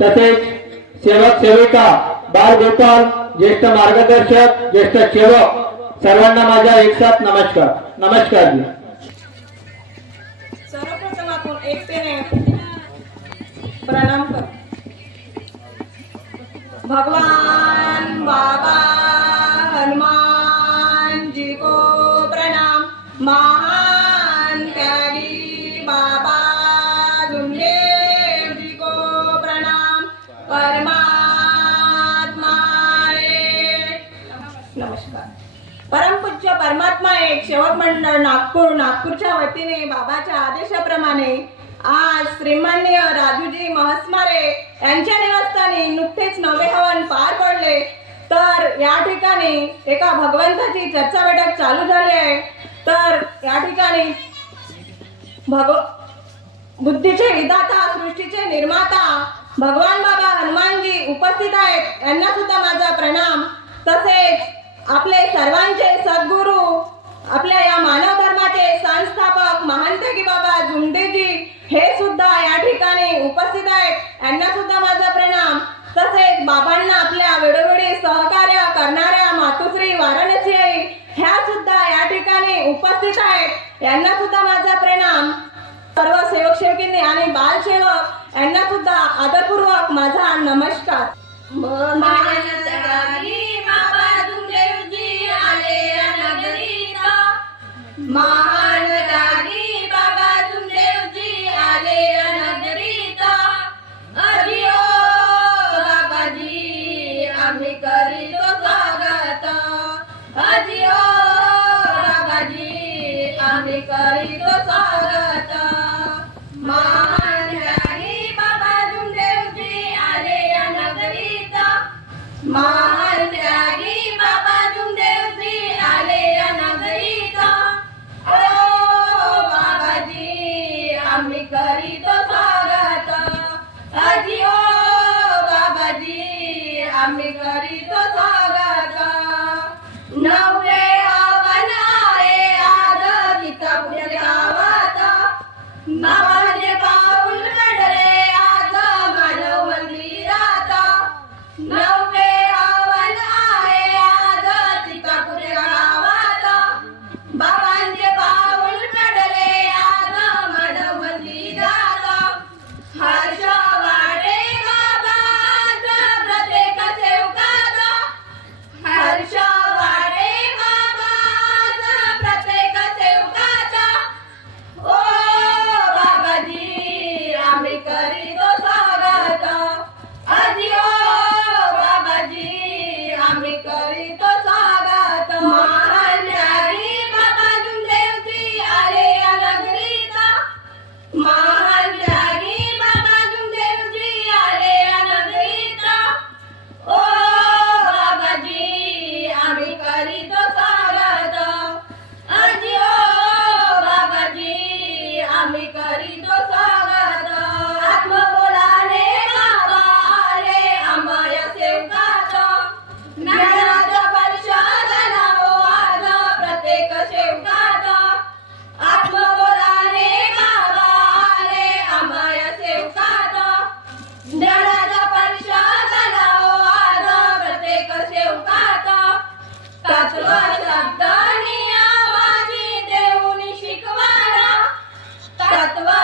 तसेच सेवक सेविका बाल गोपाल ज्येष्ठ मार्गदर्शक ज्येष्ठ सेवक सर्वांना माझा एकसाथ नमस्कार. नमस्कार जी. सर्वप्रथम आपण एकटेने प्रणाम कर. भगवान बाबा हनुमान सेवक मंडळ नागपूर नागपूरच्या वतीने बाबाच्या आदेशाप्रमाणे आज श्रीमान्य राजूजी महस्मारे यांच्या निवासस्थानी नुकतेच नवे हवन पार पडले. तर या ठिकाणी एका भगवंताची चर्चा बैठक चालू झाली आहे. तर या ठिकाणी भगव बुद्धीचे विधाता सृष्टीचे निर्माता भगवान बाबा हनुमानजी उपस्थित आहेत. यांना सुद्धा माझा प्रणाम. तसेच आपले सर्वांचे सद्गुरू आपल्या या मानव धर्माचे संस्थापक महांतगी बाबा झुंडेजी हे सुद्धा या ठिकाणी उपस्थित आहेत. यांना सुद्धा माझा प्रणाम. तसेच बाबांना आपल्या वेळोवेळी सहकार्य करणाऱ्या मातुश्री वाराणसी आई ह्या सुद्धा या ठिकाणी उपस्थित आहेत. यांना सुद्धा माझा प्रणाम. सर्व सेवक सेवकींनी आणि बालसेवक यांना सुद्धा आदरपूर्वक माझा नमस्कार. महान त्यागी बाबा तुमदेवजी आले अनगरीत. अजिओ बाबाजी आम्ही करीतो स्वागत. अजिओ तत्व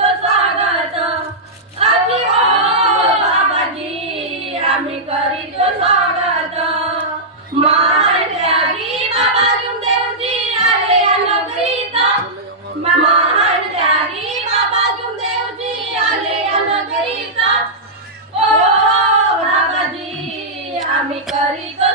करीतो स्वागत. अति हो बाबाजी आम्ही करीतो स्वागत. महान त्यागी बाबा जुमदेवजी आले या नगरीत. महान त्यागी बाबा जुमदेवजी आले या नगरीत. ओ बाबाजी आम्ही करीतो